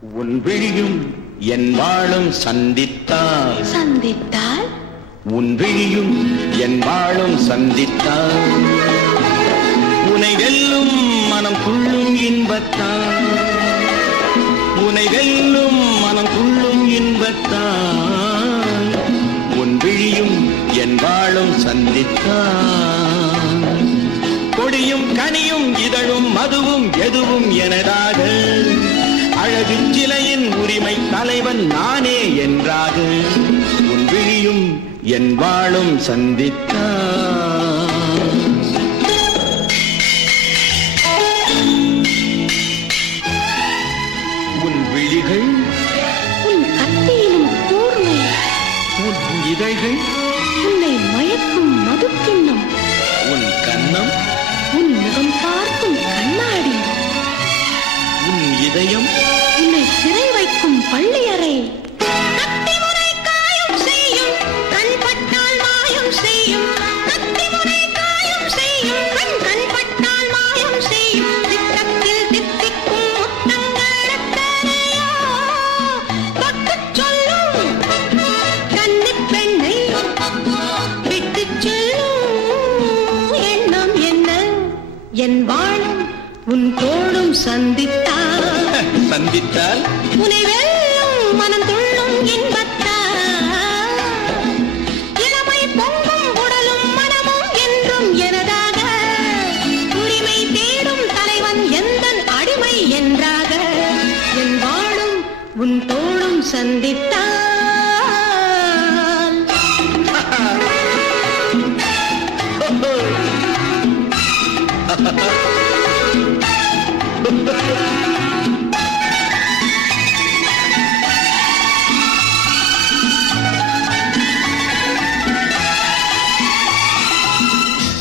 உன் விழியும் என் வாழும் சந்தித்தால் உன் விழியும் என் வாழும் சந்தித்தால் உனை வெல்லும் மனம் துள்ளும் இன்பத்தான் உனை வெல்லும் மனம் துள்ளும் இன்பத்தான் உன் விழியும் என் வாழும் சந்தித்தான் கொடியும் கனியும் இதழும் மதுவும் எதுவும் எனதாக அழகு சிலையின் உரிமை தலைவன் நானே என்றாக உன் விழியும் என் வாழும் சந்தித்தான் உன் விழிகள் உன் கத்தியிலும் கூர்மை உன் இதழ்கள் உன்னை மயக்கும் மதுக்கிண்ணம் உன் கன்னம் உன் முகம் பார்க்கும் கண்ணாடி உன் இதயம் உன்னை சிறை வைக்கும் பள்ளியறை என் வாழும் உன் தோளும் சந்தித்தால் உனை வெல்லும் மனம் துள்ளும் இன்பத்தால் இளமை பொங்கும் உடலும் மனமும் என்றும் எனதாக உரிமை தேடும் தலைவன் எந்தன் அடிமை என்றாக என் வாழும் உன் தோளும் சந்தித்தால்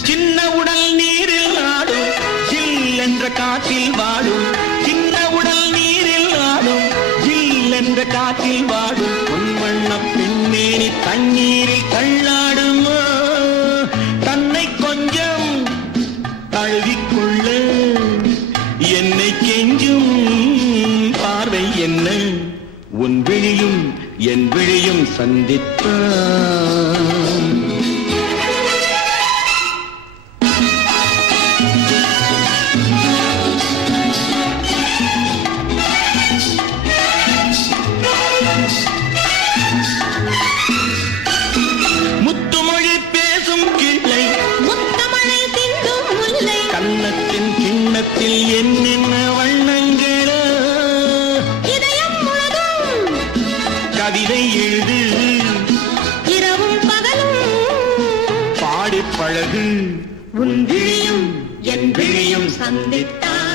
சின்ன உடல் நீரில் ஆடும் ஜில் என்ற காற்றில் வாடும் சின்ன உடல் நீரில் ஆடும் ஜில் என்ற காற்றில் வாடும் பொன்வண்ண பெண்மேனி தண்ணீரில் தள்ளாடுமா தன்னை கொஞ்சம் தழுவிக்கொள்ள என்னை கெஞ்சும் பார்வை என்ன உன் விழியும் என் விழியும் சந்தித்தான் முத்துமொழி பேசும் கிள்ளை முத்தமழை தின்றும் முல்லை கன்னத்தின் கிண்ணத்தில் என்னென்ன வண்ணங்களோ இதயம் முழுதும் கவிதை எழுது இரவும் பகலும் பாடி பழகு உன் விழியும் என் விழியும் சந்தித்தான்